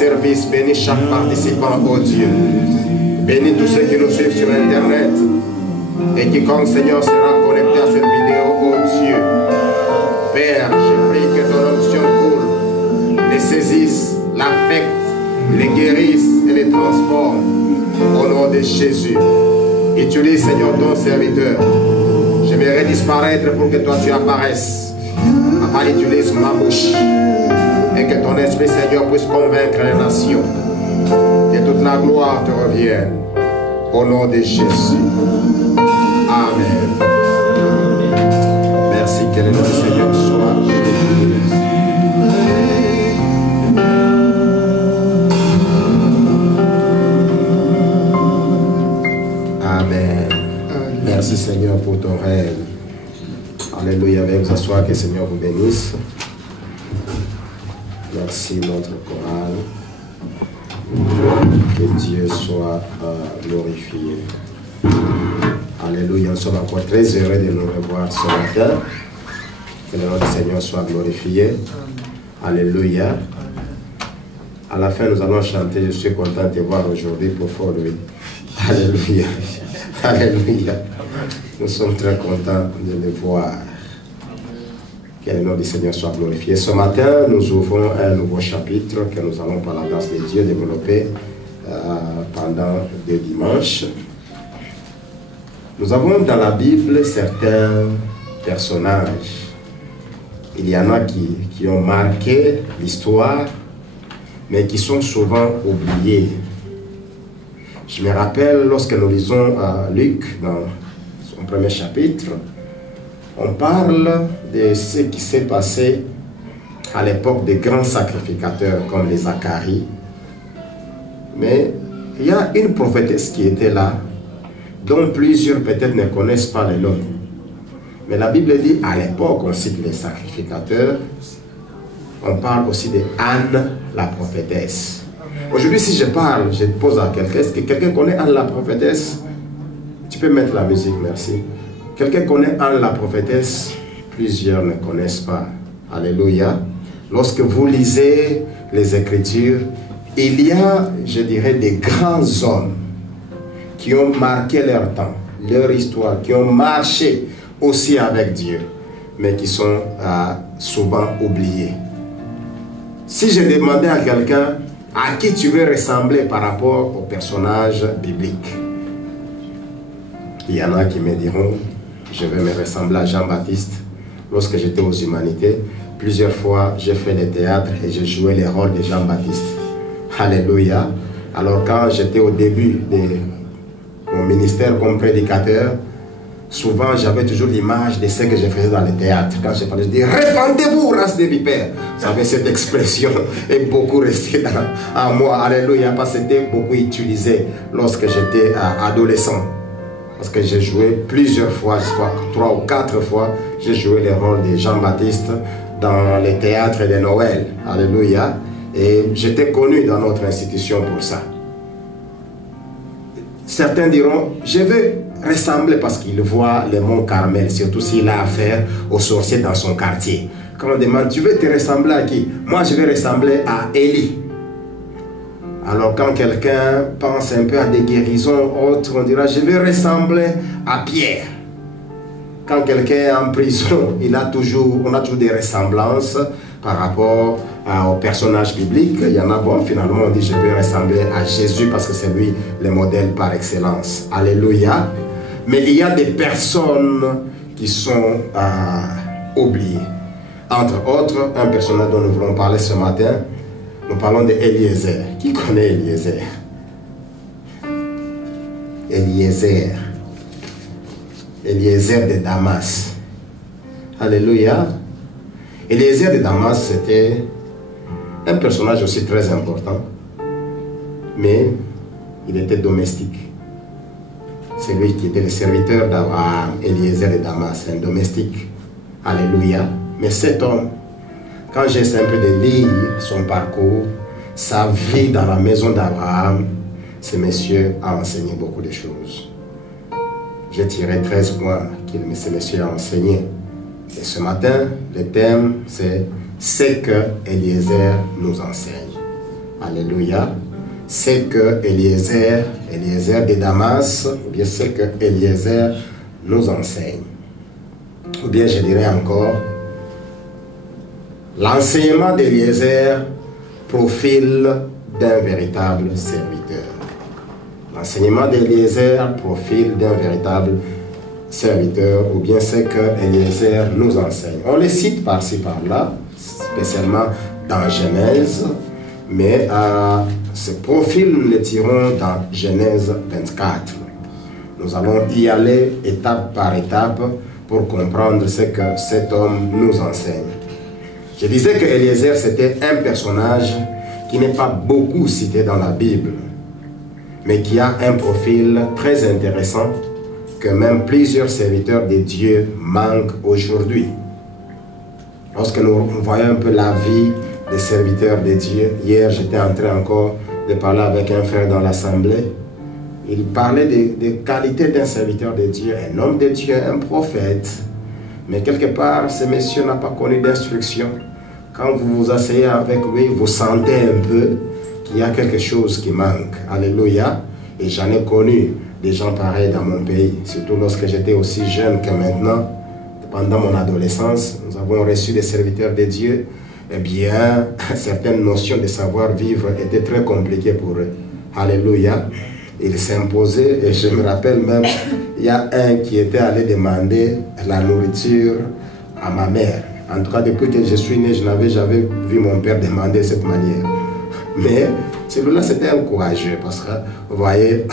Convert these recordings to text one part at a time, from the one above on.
service, bénis chaque participant, oh Dieu. Bénis tous ceux qui nous suivent sur Internet. Et quiconque, Seigneur, sera connecté à cette vidéo, oh Dieu. Père, je prie que ton onction coule, les saisisse, l'affecte, les guérisse et les transforme. Au nom de Jésus. Utilise, Seigneur, ton serviteur. J'aimerais disparaître pour que toi tu apparaisses. Papa, utilise ma bouche. Et que ton esprit, Seigneur, puisse convaincre les nations. Que toute la gloire te revienne. Au nom de Jésus. Amen. Merci, que le nom du Seigneur soit. Amen. Merci, Seigneur, pour ton règne. Alléluia. Veuillez vous asseoir, que le Seigneur vous bénisse. Merci, notre chorale. Que Dieu soit glorifié. Alléluia. Nous sommes encore très heureux de nous revoir ce matin. Que le nom du Seigneur soit glorifié. Alléluia. À la fin, nous allons chanter. Je suis content de te voir aujourd'hui pour fort lui. Alléluia. Alléluia. Nous sommes très contents de le voir. Que le nom du Seigneur soit glorifié. Ce matin, nous ouvrons un nouveau chapitre que nous allons, par la grâce de Dieu, développer pendant 2 dimanches. Nous avons dans la Bible certains personnages. Il y en a qui ont marqué l'histoire, mais qui sont souvent oubliés. Je me rappelle, lorsque nous lisons Luc, dans son premier chapitre, on parle de ce qui s'est passé à l'époque des grands sacrificateurs comme les Zacharie. Mais il y a une prophétesse qui était là, dont plusieurs peut-être ne connaissent pas le nom. Mais la Bible dit, à l'époque, on cite les sacrificateurs, on parle aussi de Anne, la prophétesse. Aujourd'hui, si je parle, je pose à quelqu'un, est-ce que quelqu'un connaît Anne la prophétesse? Tu peux mettre la musique, merci. Quelqu'un connaît Anne la prophétesse? Plusieurs ne connaissent pas. Alléluia. Lorsque vous lisez les Écritures, il y a, je dirais, des grands hommes qui ont marqué leur temps, leur histoire, qui ont marché aussi avec Dieu, mais qui sont souvent oubliés. Si je demandais à quelqu'un à qui tu veux ressembler par rapport au personnage biblique, il y en a qui me diront, je vais me ressembler à Jean-Baptiste. Lorsque j'étais aux Humanités, plusieurs fois, j'ai fait le théâtre et j'ai joué les rôles de Jean-Baptiste. Alléluia. Alors quand j'étais au début de mon ministère comme prédicateur, souvent j'avais toujours l'image de ce que je faisais dans le théâtre. Quand je parlais, je disais, répandez-vous, race de vipères. J'avais cette expression et beaucoup resté en moi. Alléluia, parce que c'était beaucoup utilisé lorsque j'étais adolescent. Parce que j'ai joué plusieurs fois, je crois 3 ou 4 fois, j'ai joué le rôle de Jean-Baptiste dans les théâtres de Noël. Alléluia. Et j'étais connu dans notre institution pour ça. Certains diront, je veux ressembler parce qu'il voit le mont Carmel, surtout s'il a affaire aux sorciers dans son quartier. Quand on demande, tu veux te ressembler à qui? Moi, je vais ressembler à Élie. Alors quand quelqu'un pense un peu à des guérisons autres, on dira, je vais ressembler à Pierre. Quand quelqu'un est en prison, on a toujours des ressemblances par rapport au personnage biblique. Il y en a, bon, finalement on dit, je vais ressembler à Jésus parce que c'est lui le modèle par excellence. Alléluia. Mais il y a des personnes qui sont oubliées. Entre autres, un personnage dont nous voulons parler ce matin, nous parlons d'Eliezer. Qui connaît Eliezer? Eliezer. Eliezer de Damas. Alléluia. Eliezer de Damas, c'était un personnage aussi très important, mais il était domestique. C'est lui qui était le serviteur d'Abraham, Eliezer de Damas, un domestique. Alléluia. Mais cet homme, quand j'essaie un peu de lire son parcours, sa vie dans la maison d'Abraham, ce monsieur a enseigné beaucoup de choses. J'ai tiré 13 points que ce monsieur a enseigné. Et ce matin, le thème, c'est ce que Eliezer nous enseigne. alléluia, c'est que Eliezer de Damas, ou bien c'est que Eliezer nous enseigne. Ou bien je dirais encore, l'enseignement d'Eliezer profile d'un véritable serviteur. L'enseignement d'Eliezer profile d'un véritable serviteur, ou bien c'est que Eliezer nous enseigne. On les cite par-ci par-là, spécialement dans Genèse, mais ce profil nous le tirons dans Genèse 24. Nous allons y aller étape par étape pour comprendre ce que cet homme nous enseigne. Je disais que Eliezer c'était un personnage qui n'est pas beaucoup cité dans la Bible, mais qui a un profil très intéressant que même plusieurs serviteurs de Dieu manquent aujourd'hui. Lorsque nous voyons un peu la vie des serviteurs de Dieu, hier j'étais en train encore de parler avec un frère dans l'assemblée, il parlait des qualités d'un serviteur de Dieu, un homme de Dieu, un prophète, mais quelque part ce monsieur n'a pas connu d'instruction. Quand vous vous asseyez avec lui, vous sentez un peu qu'il y a quelque chose qui manque. Alléluia. Et j'en ai connu des gens pareils dans mon pays, surtout lorsque j'étais aussi jeune que maintenant. Pendant mon adolescence, nous avons reçu des serviteurs de Dieu. Eh bien, certaines notions de savoir-vivre étaient très compliquées pour eux. Alléluia. Ils s'imposaient, et je me rappelle même, il y a un qui était allé demander la nourriture à ma mère. En tout cas, depuis que je suis né, je n'avais jamais vu mon père demander de cette manière. Mais celui-là, c'était un courageux parce que, vous voyez,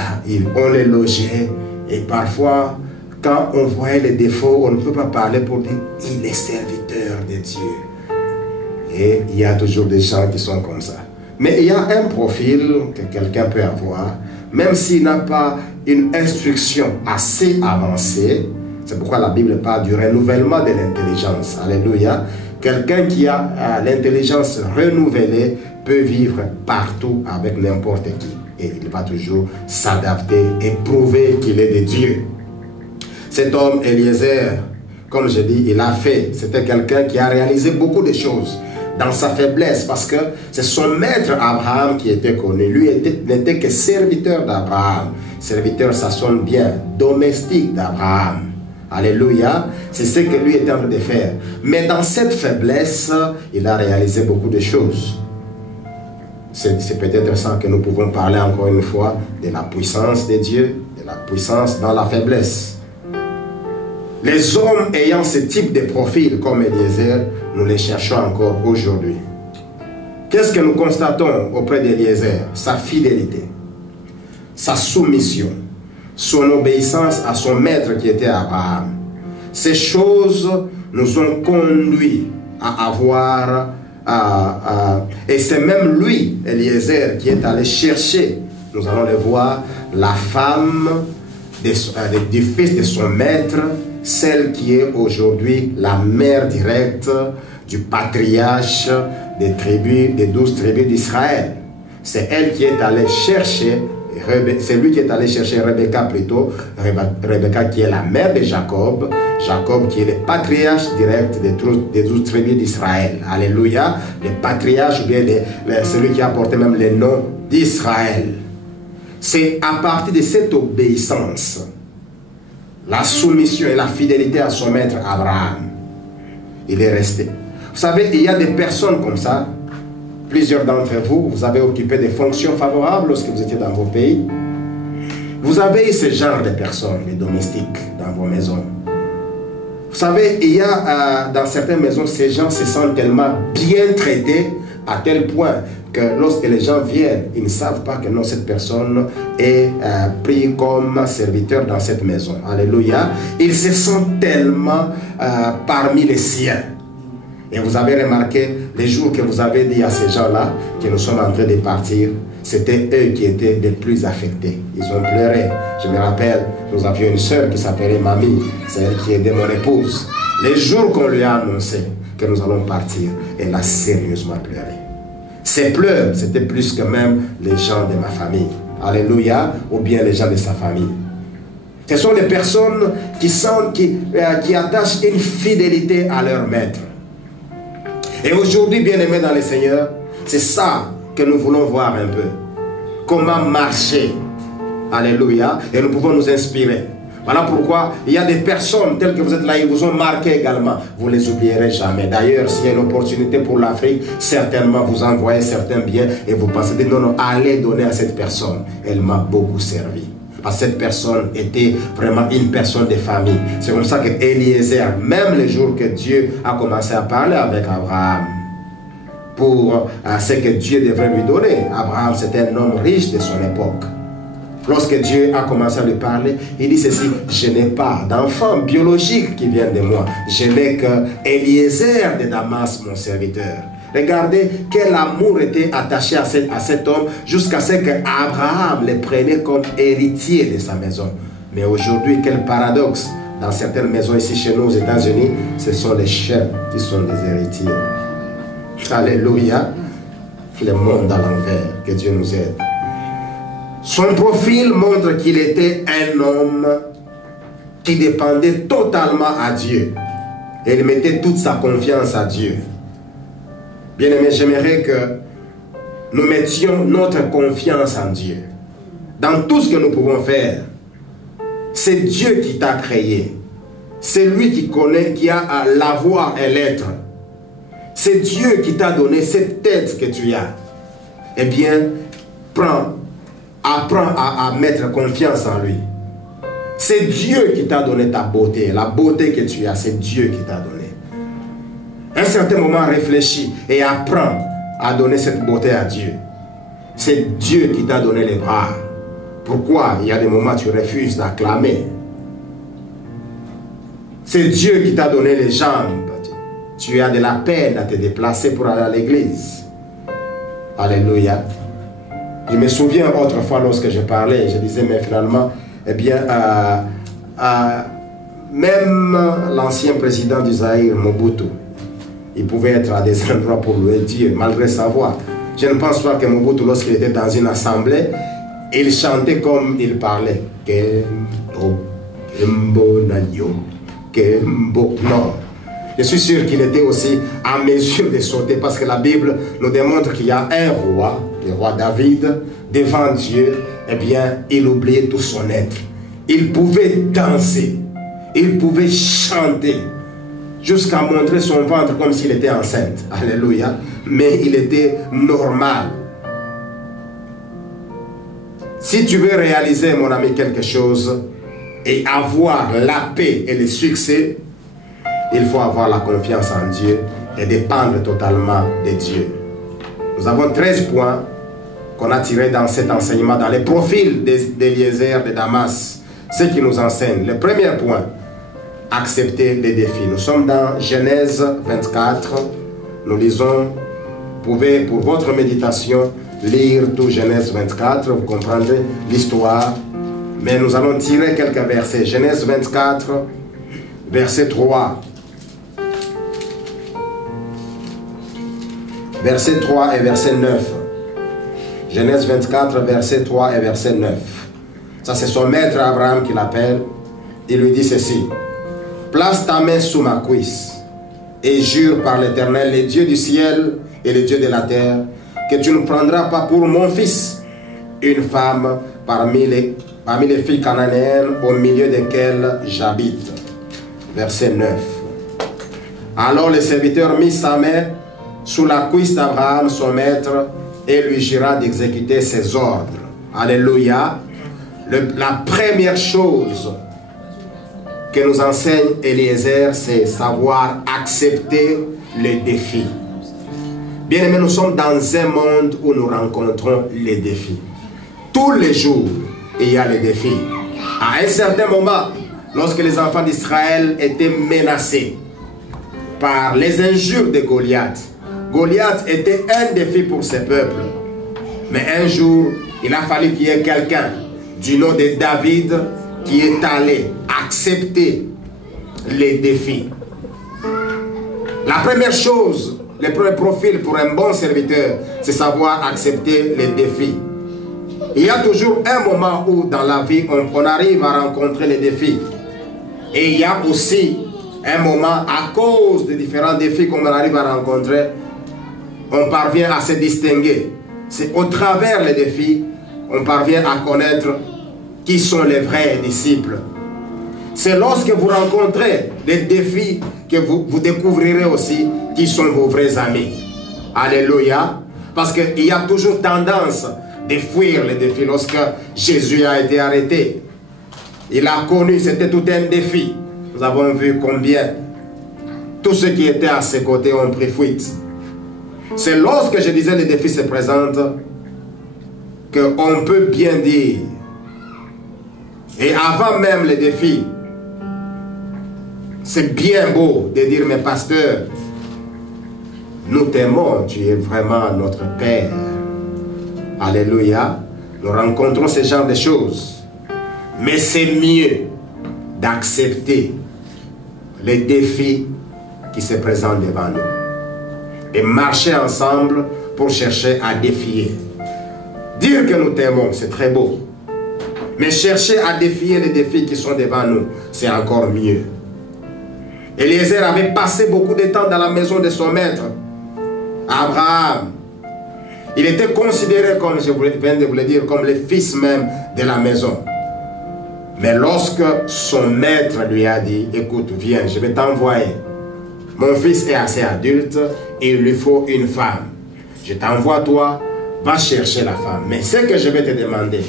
on les logeait et parfois, quand on voyait les défauts, on ne peut pas parler pour dire il est serviteur de Dieu. Et il y a toujours des gens qui sont comme ça. Mais il y a un profil que quelqu'un peut avoir, même s'il n'a pas une instruction assez avancée. C'est pourquoi la Bible parle du renouvellement de l'intelligence. Alléluia. Quelqu'un qui a l'intelligence renouvelée peut vivre partout avec n'importe qui. Et il va toujours s'adapter et prouver qu'il est de Dieu. Cet homme, Eliezer, comme je dis, il a fait. C'était quelqu'un qui a réalisé beaucoup de choses dans sa faiblesse, parce que c'est son maître Abraham qui était connu. Lui n'était que serviteur d'Abraham. Serviteur, ça sonne bien. Domestique d'Abraham. Alléluia, c'est ce que lui était en train de faire. Mais dans cette faiblesse, il a réalisé beaucoup de choses. C'est peut-être ça que nous pouvons parler encore une fois de la puissance de Dieu, de la puissance dans la faiblesse. Les hommes ayant ce type de profil comme Eliezer, nous les cherchons encore aujourd'hui. Qu'est-ce que nous constatons auprès d'Eliezer? Sa fidélité, sa soumission, son obéissance à son maître qui était Abraham. Ces choses nous ont conduits à avoir, et c'est même lui, Eliezer, qui est allé chercher, nous allons le voir, la femme du fils de son maître, celle qui est aujourd'hui la mère directe du patriarche des 12 tribus d'Israël. C'est elle qui est allée chercher, c'est lui qui est allé chercher Rebecca plutôt, Rebecca qui est la mère de Jacob, Jacob qui est le patriarche direct des 12 tribus d'Israël. Alléluia, le patriarche, ou bien celui qui a porté même le nom d'Israël. C'est à partir de cette obéissance, la soumission et la fidélité à son maître Abraham, il est resté. Vous savez, il y a des personnes comme ça. Plusieurs d'entre vous, vous avez occupé des fonctions favorables lorsque vous étiez dans vos pays. Vous avez ce genre de personnes, les domestiques, dans vos maisons. Vous savez, il y a dans certaines maisons, ces gens se sentent tellement bien traités à tel point que lorsque les gens viennent, ils ne savent pas que non, cette personne est prise comme serviteur dans cette maison. Alléluia. Ils se sentent tellement parmi les siens. Et vous avez remarqué, les jours que vous avez dit à ces gens-là que nous sommes en train de partir, c'était eux qui étaient les plus affectés. Ils ont pleuré. Je me rappelle, nous avions une sœur qui s'appelait Mamie, c'est elle qui aidait mon épouse. Les jours qu'on lui a annoncé que nous allons partir, elle a sérieusement pleuré. Ses pleurs, c'était plus que même les gens de ma famille. Alléluia, ou bien les gens de sa famille. Ce sont les personnes qui attachent une fidélité à leur maître. Et aujourd'hui, bien-aimés dans le Seigneur, c'est ça que nous voulons voir un peu. Comment marcher. Alléluia. Et nous pouvons nous inspirer. Voilà pourquoi il y a des personnes telles que vous êtes là, ils vous ont marqué également. Vous ne les oublierez jamais. D'ailleurs, s'il y a une opportunité pour l'Afrique, certainement vous envoyez certains biens et vous pensez, non, non, allez donner à cette personne. Elle m'a beaucoup servi. Parce que cette personne était vraiment une personne de famille. C'est comme ça que Eliezer, même le jour que Dieu a commencé à parler avec Abraham, pour ce que Dieu devrait lui donner. Abraham, c'était un homme riche de son époque. Lorsque Dieu a commencé à lui parler, il dit ceci: je n'ai pas d'enfant biologique qui vienne de moi. Je n'ai que Eliezer de Damas, mon serviteur. Regardez quel amour était attaché à cet homme jusqu'à ce qu'Abraham le prenait comme héritier de sa maison. Mais aujourd'hui, quel paradoxe. Dans certaines maisons ici chez nous aux États-Unis, ce sont les chefs qui sont les héritiers. Alléluia. Le monde à l'envers. Que Dieu nous aide. Son profil montre qu'il était un homme qui dépendait totalement à Dieu. Et il mettait toute sa confiance à Dieu. Bien aimé, j'aimerais que nous mettions notre confiance en Dieu. Dans tout ce que nous pouvons faire, c'est Dieu qui t'a créé. C'est lui qui connaît, qui a l'avoir et l'être. C'est Dieu qui t'a donné cette tête que tu as. Eh bien, apprends à mettre confiance en lui. C'est Dieu qui t'a donné ta beauté. La beauté que tu as, c'est Dieu qui t'a donné. À un certain moment, réfléchis et apprends à donner cette beauté à Dieu. C'est Dieu qui t'a donné les bras. Pourquoi il y a des moments où tu refuses d'acclamer? C'est Dieu qui t'a donné les jambes. Tu as de la peine à te déplacer pour aller à l'église. Alléluia. Je me souviens autrefois lorsque je parlais, je disais, mais finalement, eh bien, même l'ancien président du Zaïre, Mobutu, il pouvait être à des endroits pour louer Dieu, malgré sa voix. Je ne pense pas que Mobutu, lorsqu'il était dans une assemblée, il chantait comme il parlait. Kembo, Kembo, Nanyo, Kembo. Non. Je suis sûr qu'il était aussi en mesure de sauter parce que la Bible nous démontre qu'il y a un roi, le roi David, devant Dieu. Eh bien, il oubliait tout son être. Il pouvait danser, il pouvait chanter, jusqu'à montrer son ventre comme s'il était enceinte. Alléluia. Mais il était normal. Si tu veux réaliser, mon ami, quelque chose et avoir la paix et le succès, il faut avoir la confiance en Dieu et dépendre totalement de Dieu. Nous avons 13 points qu'on a tirés dans cet enseignement, dans les profils d'Eliezer de Damas. Ce qui nous enseigne. Le premier point, accepter les défis. Nous sommes dans Genèse 24. Nous lisons, vous pouvez pour votre méditation lire tout Genèse 24. Vous comprendrez l'histoire. Mais nous allons tirer quelques versets. Genèse 24, verset 3. Verset 3 et verset 9. Genèse 24, verset 3 et verset 9. Ça, c'est son maître Abraham qui l'appelle. Il lui dit ceci: place ta main sous ma cuisse et jure par l'Éternel, le Dieu du ciel et le Dieu de la terre, que tu ne prendras pas pour mon fils une femme parmi les filles cananéennes au milieu desquelles j'habite. Verset 9. Alors le serviteur mit sa main sous la cuisse d'Abraham, son maître, et lui jura d'exécuter ses ordres. Alléluia. La première chose que nous enseigne Eliezer, c'est savoir accepter les défis. Bien aimés, nous sommes dans un monde où nous rencontrons les défis. Tous les jours, il y a les défis. À un certain moment, lorsque les enfants d'Israël étaient menacés par les injures de Goliath, Goliath était un défi pour ce peuple. Mais un jour, il a fallu qu'il y ait quelqu'un du nom de David qui est allé accepter les défis. La première chose, le premier profil pour un bon serviteur, c'est savoir accepter les défis. Il y a toujours un moment où dans la vie, on arrive à rencontrer les défis. Et il y a aussi un moment, à cause des différents défis qu'on arrive à rencontrer, on parvient à se distinguer. C'est au travers les défis qu'on parvient à connaître qui sont les vrais disciples. C'est lorsque vous rencontrez les défis que vous découvrirez aussi qui sont vos vrais amis. Alléluia. Parce qu'il y a toujours tendance de fuir les défis. Lorsque Jésus a été arrêté, il a connu, c'était tout un défi. Nous avons vu combien tous ceux qui étaient à ses côtés ont pris fuite. C'est lorsque je disais les défis se présentent qu'on peut bien dire. Et avant même les défis, c'est bien beau de dire, mais pasteur, nous t'aimons, tu es vraiment notre Père. Alléluia. Nous rencontrons ce genre de choses. Mais c'est mieux d'accepter les défis qui se présentent devant nous. Et marcher ensemble pour chercher à défier. Dire que nous t'aimons, c'est très beau. Mais chercher à défier les défis qui sont devant nous, c'est encore mieux. Eliezer avait passé beaucoup de temps dans la maison de son maître, Abraham. Il était considéré, comme je viens de vous le dire, comme le fils même de la maison. Mais lorsque son maître lui a dit, écoute, viens, je vais t'envoyer. Mon fils est assez adulte et il lui faut une femme. Je t'envoie toi, va chercher la femme. Mais ce que je vais te demander,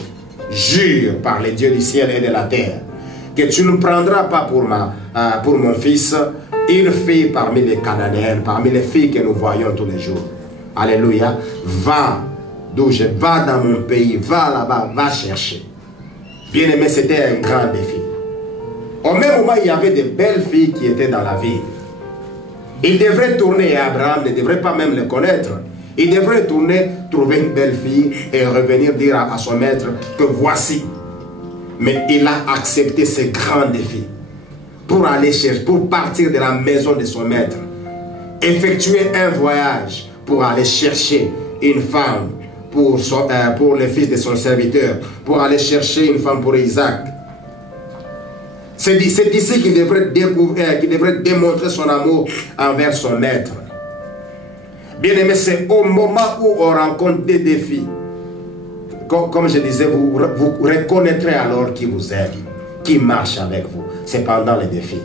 jure par les dieux du ciel et de la terre, que tu ne prendras pas pour mon fils une fille parmi les Cananéennes, parmi les filles que nous voyons tous les jours. Alléluia. Va d'où je vais dans mon pays, va là-bas, va chercher. Bien aimé, c'était un grand défi. Au même moment, il y avait de belles filles qui étaient dans la ville. Il devrait tourner, et Abraham ne devrait pas même le connaître. Il devrait tourner, trouver une belle fille et revenir dire à son maître que voici. Mais il a accepté ce grand défi pour aller chercher, pour partir de la maison de son maître, effectuer un voyage pour aller chercher une femme pour le fils de son serviteur, pour aller chercher une femme pour Isaac. C'est ici qu'il devrait découvrir, qu'il devrait démontrer son amour envers son maître. Bien aimé, c'est au moment où on rencontre des défis, comme je disais, vous reconnaîtrez alors qui vous aime, qui marche avec vous. C'est pendant les défis.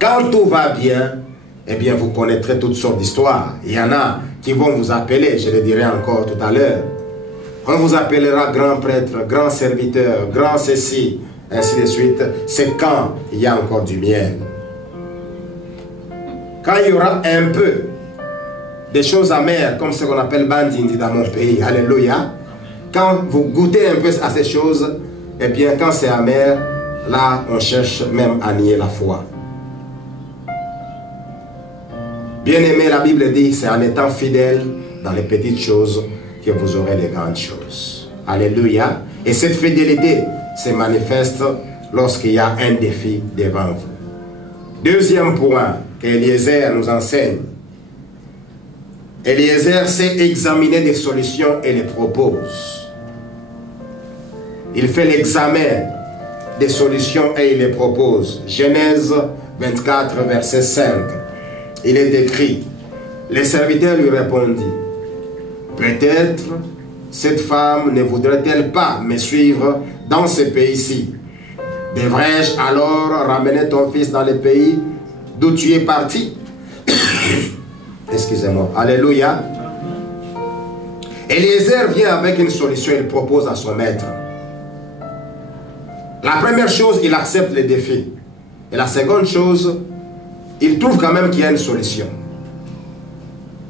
Quand tout va bien, eh bien vous connaîtrez toutes sortes d'histoires. Il y en a qui vont vous appeler, je le dirai encore tout à l'heure. On vous appellera grand prêtre, grand serviteur, grand ceci, ainsi de suite. C'est quand il y a encore du miel. Quand il y aura un peu des choses amères, comme ce qu'on appelle bandindi dans mon pays, alléluia. Quand vous goûtez un peu à ces choses, eh bien quand c'est amer, là on cherche même à nier la foi. Bien aimé, la Bible dit, c'est en étant fidèle dans les petites choses que vous aurez les grandes choses. Alléluia. Et cette fidélité se manifeste lorsqu'il y a un défi devant vous. Deuxième point qu'Eliezer nous enseigne. Eliezer sait examiner des solutions et les propose. Il fait l'examen des solutions et il les propose. Genèse 24, verset 5. Il est écrit, les serviteurs lui répondit, peut-être cette femme ne voudrait-elle pas me suivre dans ce pays-ci? Devrais-je alors ramener ton fils dans le pays d'où tu es parti? Excusez-moi. Alléluia. Eliezer vient avec une solution, il propose à son maître. La première chose, il accepte les défis. Et la seconde chose, il trouve quand même qu'il y a une solution.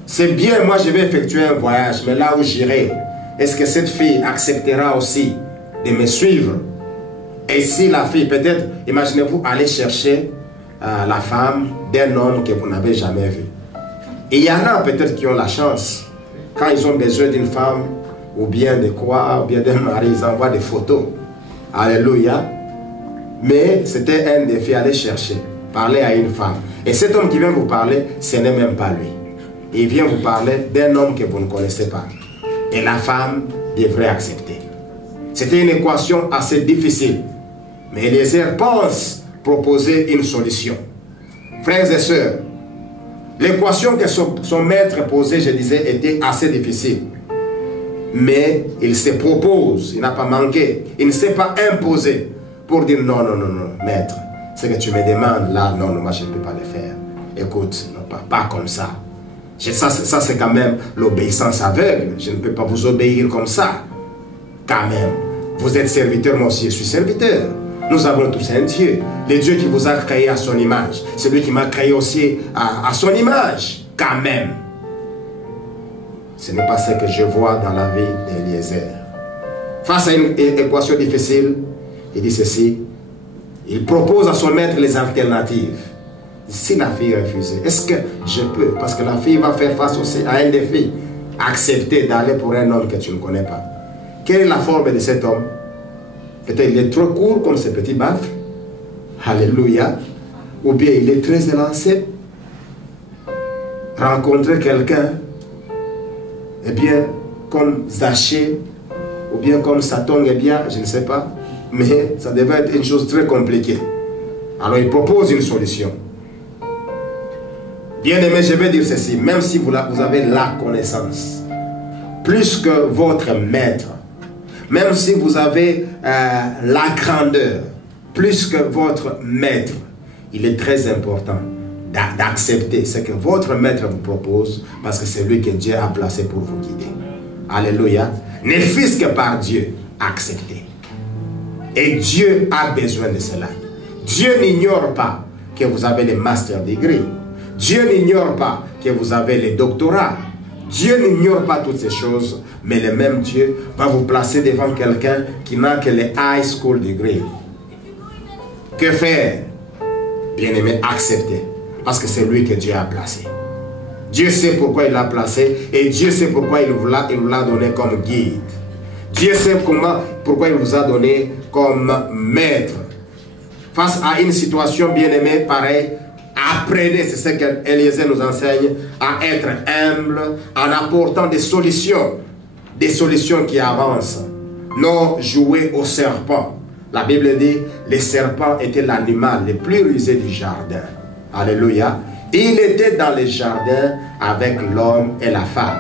C'est bien, moi je vais effectuer un voyage, mais là où j'irai, est-ce que cette fille acceptera aussi de me suivre? Et si la fille, peut-être, imaginez-vous aller chercher la femme d'un homme que vous n'avez jamais vu. Et il y en a peut-être qui ont la chance, quand ils ont besoin d'une femme, ou bien de quoi, ou bien d'un mari, ils envoient des photos. Alléluia. Mais c'était un défi, aller chercher, parler à une femme. Et cet homme qui vient vous parler, ce n'est même pas lui. Il vient vous parler d'un homme que vous ne connaissez pas. Et la femme devrait accepter. C'était une équation assez difficile. Mais Eliezer pense proposer une solution. Frères et sœurs, l'équation que son maître posait, je disais, était assez difficile. mais il se propose, il n'a pas manqué, il ne s'est pas imposé pour dire non, non, non, non, maître, ce que tu me demandes là, non, non, moi je ne peux pas le faire. Écoute, non, pas comme ça. Ça c'est quand même l'obéissance aveugle. Je ne peux pas vous obéir comme ça. Quand même, vous êtes serviteur, moi aussi je suis serviteur. Nous avons tous un Dieu. Le Dieu qui vous a créé à son image. C'est lui qui m'a créé aussi à son image. Quand même. Ce n'est pas ce que je vois dans la vie d'Eliezer. Face à une équation difficile, il dit ceci. Il propose à son maître les alternatives. Si la fille refuse, est-ce que je peux? Parce que la fille va faire face aussi à un défi. Accepter d'aller pour un homme que tu ne connais pas. Quelle est la forme de cet homme? Peut-être il est trop court comme ses petits baffes. Alléluia. Ou bien il est très élancé. Rencontrer quelqu'un, eh bien, comme Zachée, ou bien comme Satan, eh bien, je ne sais pas. Mais ça devait être une chose très compliquée. Alors il propose une solution. Bien aimé, je vais dire ceci, même si vous avez la connaissance, plus que votre maître, même si vous avez la grandeur, plus que votre maître, il est très important d'accepter ce que votre maître vous propose, parce que c'est lui que Dieu a placé pour vous guider. Alléluia. Ne fût-ce que par Dieu, acceptez. Et Dieu a besoin de cela. Dieu n'ignore pas que vous avez les master degree. Dieu n'ignore pas que vous avez les doctorats. Dieu n'ignore pas toutes ces choses, mais le même Dieu va vous placer devant quelqu'un qui n'a que les high school degree. Que faire? Bien aimé, accepter. Parce que c'est lui que Dieu a placé. Dieu sait pourquoi il l'a placé et Dieu sait pourquoi il vous l'a donné comme guide. Dieu sait pourquoi il vous a donné comme maître. Face à une situation bien aimée pareille, apprenez, c'est ce qu'Eliezer nous enseigne, à être humble en apportant des solutions qui avancent. Non jouer au serpent. La Bible dit, le serpent était l'animal le plus rusé du jardin. Alléluia. Il était dans le jardin avec l'homme et la femme.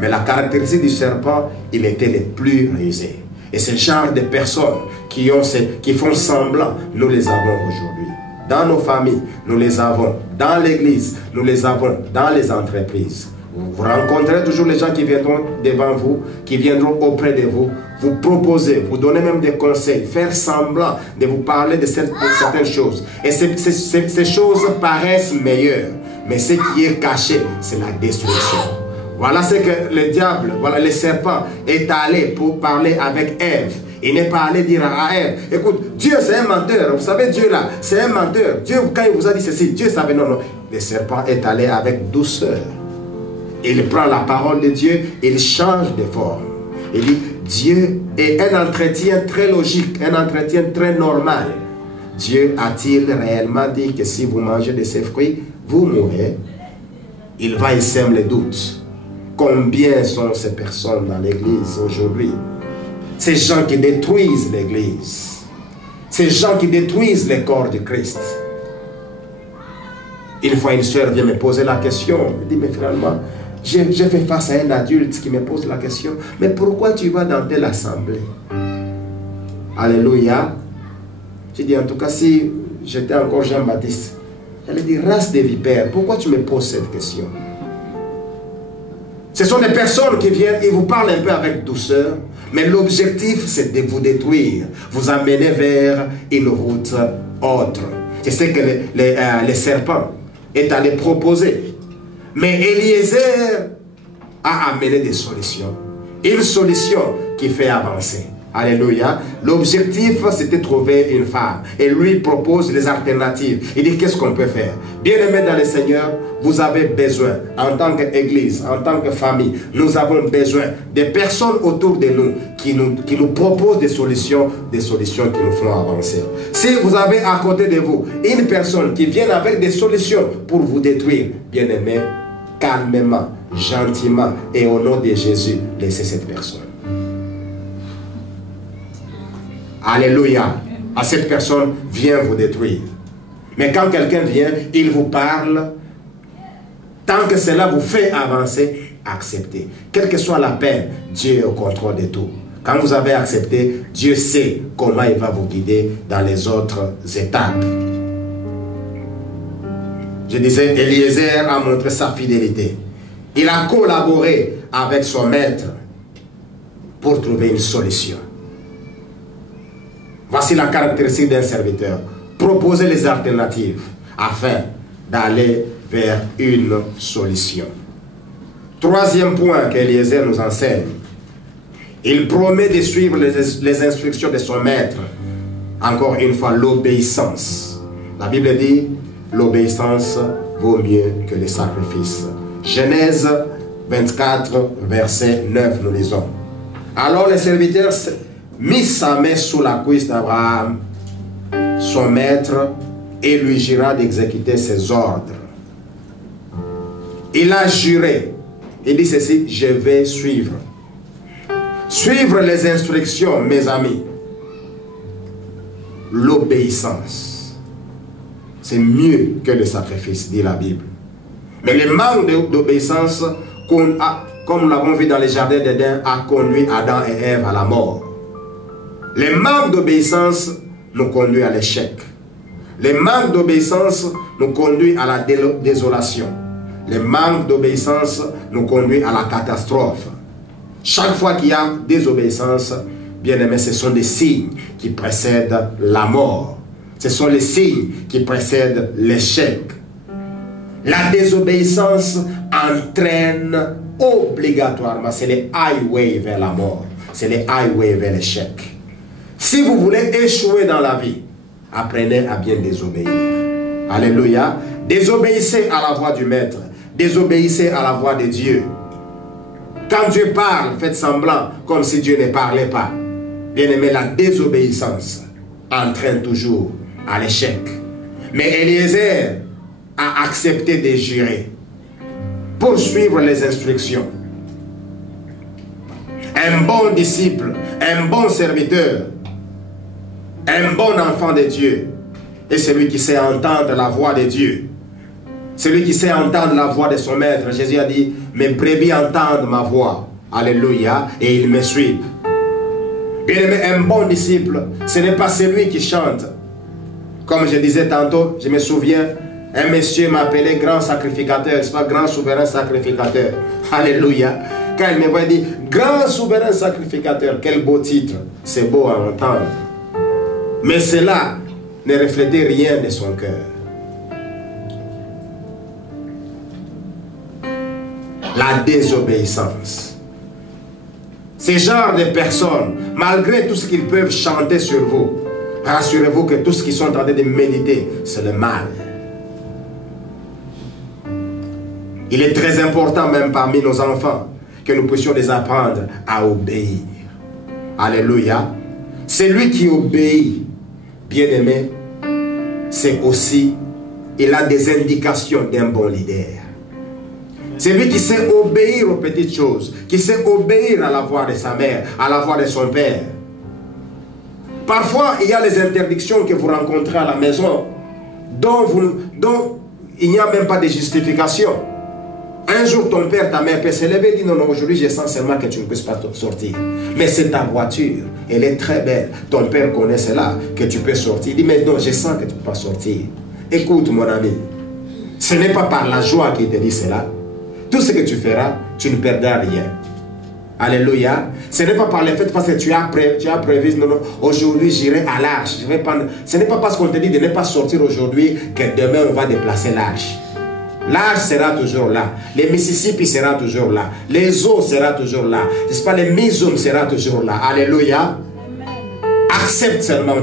Mais la caractéristique du serpent, il était le plus rusé. Et ce genre de personnes qui font semblant, nous les avons aujourd'hui. Dans nos familles, nous les avons. Dans l'église, nous les avons. Dans les entreprises. Vous rencontrez toujours les gens qui viendront devant vous, qui viendront auprès de vous, vous proposer, vous donner même des conseils, faire semblant de vous parler de certaines choses. Et ces choses paraissent meilleures, mais ce qui est caché, c'est la destruction. Voilà ce que le diable, voilà le serpent est allé pour parler avec Ève. Il n'est pas allé dire à Ève, écoute, Dieu c'est un menteur, vous savez Dieu là, c'est un menteur. Dieu, quand il vous a dit ceci, Dieu savait, non, non. Le serpent est allé avec douceur. Il prend la parole de Dieu, il change de forme. Il dit, Dieu est un entretien très logique, un entretien très normal. Dieu a-t-il réellement dit que si vous mangez de ces fruits, vous mourrez? Il va y semer les doutes. Combien sont ces personnes dans l'église aujourd'hui? Ces gens qui détruisent l'église. Ces gens qui détruisent le corps de Christ. Une fois une soeur vient me poser la question. Elle dit, mais finalement, j'ai fait face à un adulte qui me pose la question, mais pourquoi tu vas dans telle assemblée? Alléluia. J'ai dit, en tout cas, si j'étais encore Jean-Baptiste, elle dit, race des vipères, pourquoi tu me poses cette question? Ce sont des personnes qui viennent et vous parlent un peu avec douceur, mais l'objectif, c'est de vous détruire, vous amener vers une route autre. C'est ce que le serpent est allé proposer. Mais Eliezer a amené des solutions. Une solution qui fait avancer. Alléluia. L'objectif, c'était trouver une femme. Et lui propose les alternatives. Il dit, qu'est-ce qu'on peut faire? Bien-aimés dans le Seigneur, vous avez besoin, en tant qu'église, en tant que famille, nous avons besoin des personnes autour de nous qui nous proposent des solutions qui nous font avancer. Si vous avez à côté de vous une personne qui vient avec des solutions pour vous détruire, bien-aimés, calmement, gentiment et au nom de Jésus, laissez cette personne. Alléluia. À cette personne vient vous détruire. Mais quand quelqu'un vient, il vous parle. Tant que cela vous fait avancer, accepté. Quelle que soit la peine, Dieu est au contrôle de tout. Quand vous avez accepté, Dieu sait comment il va vous guider dans les autres étapes. Je disais, Eliezer a montré sa fidélité. Il a collaboré avec son maître pour trouver une solution. Voici la caractéristique d'un serviteur. Proposer les alternatives afin d'aller vers une solution. Troisième point qu'Eliezer nous enseigne. Il promet de suivre les instructions de son maître. Encore une fois, l'obéissance. La Bible dit, l'obéissance vaut mieux que les sacrifices. Genèse 24, verset 9, nous lisons. Alors le serviteur mit sa main sous la cuisse d'Abraham, son maître, et lui jura d'exécuter ses ordres. Il a juré. Il dit ceci, je vais suivre. Suivre les instructions, mes amis. L'obéissance. C'est mieux que le sacrifice, dit la Bible. Mais le manque d'obéissance, comme nous l'avons vu dans les jardins d'Éden, a conduit Adam et Ève à la mort. Le manque d'obéissance nous conduit à l'échec. Le manque d'obéissance nous conduit à la désolation. Le manque d'obéissance nous conduit à la catastrophe. Chaque fois qu'il y a désobéissance, bien aimé, ce sont des signes qui précèdent la mort. Ce sont les signes qui précèdent l'échec. La désobéissance entraîne obligatoirement, c'est le highway vers la mort. C'est le highway vers l'échec. Si vous voulez échouer dans la vie, apprenez à bien désobéir. Alléluia. Désobéissez à la voix du Maître. Désobéissez à la voix de Dieu. Quand Dieu parle, faites semblant comme si Dieu ne parlait pas. Bien-aimé, la désobéissance entraîne toujours à l'échec. Mais Eliezer a accepté de jurer pour suivre les instructions. Un bon disciple, un bon serviteur, un bon enfant de Dieu est celui qui sait entendre la voix de Dieu. Celui qui sait entendre la voix de son maître. Jésus a dit, mes brebis entendent ma voix. Alléluia. Et ils me suivent. Bien aimé, un bon disciple, ce n'est pas celui qui chante. Comme je disais tantôt, je me souviens, un monsieur m'appelait grand sacrificateur, c'est pas grand souverain sacrificateur. Alléluia. Quand il me voit, il dit, grand souverain sacrificateur, quel beau titre. C'est beau à entendre. Mais cela ne reflétait rien de son cœur. La désobéissance. Ces genres de personnes, malgré tout ce qu'ils peuvent chanter sur vous, rassurez-vous que tout ce qu'ils sont en train de méditer, c'est le mal. Il est très important, même parmi nos enfants, que nous puissions les apprendre à obéir. Alléluia. Celui qui obéit, bien aimé, c'est aussi, il a des indications d'un bon leader. C'est lui qui sait obéir aux petites choses, qui sait obéir à la voix de sa mère, à la voix de son père. Parfois, il y a les interdictions que vous rencontrez à la maison, dont il n'y a même pas de justification. Un jour, ton père, ta mère peut se lever et dire, non, non, aujourd'hui, je sens seulement que tu ne puisses pas sortir. Mais c'est ta voiture, elle est très belle. Ton père connaît cela, que tu peux sortir. Il dit, mais non, je sens que tu ne peux pas sortir. Écoute, mon ami, ce n'est pas par la joie qu'il te dit cela. Tout ce que tu feras, tu ne perdras rien. Alléluia. Ce n'est pas par le fait parce que tu as prévu, non, non, aujourd'hui j'irai à l'arche. Ce n'est pas parce qu'on te dit de ne pas sortir aujourd'hui que demain on va déplacer l'arche. L'arche sera toujours là. Le Mississippi sera toujours là. Les eaux sera toujours là. N'est-ce pas, le Mizum sera toujours là. Alléluia. Accepte seulement.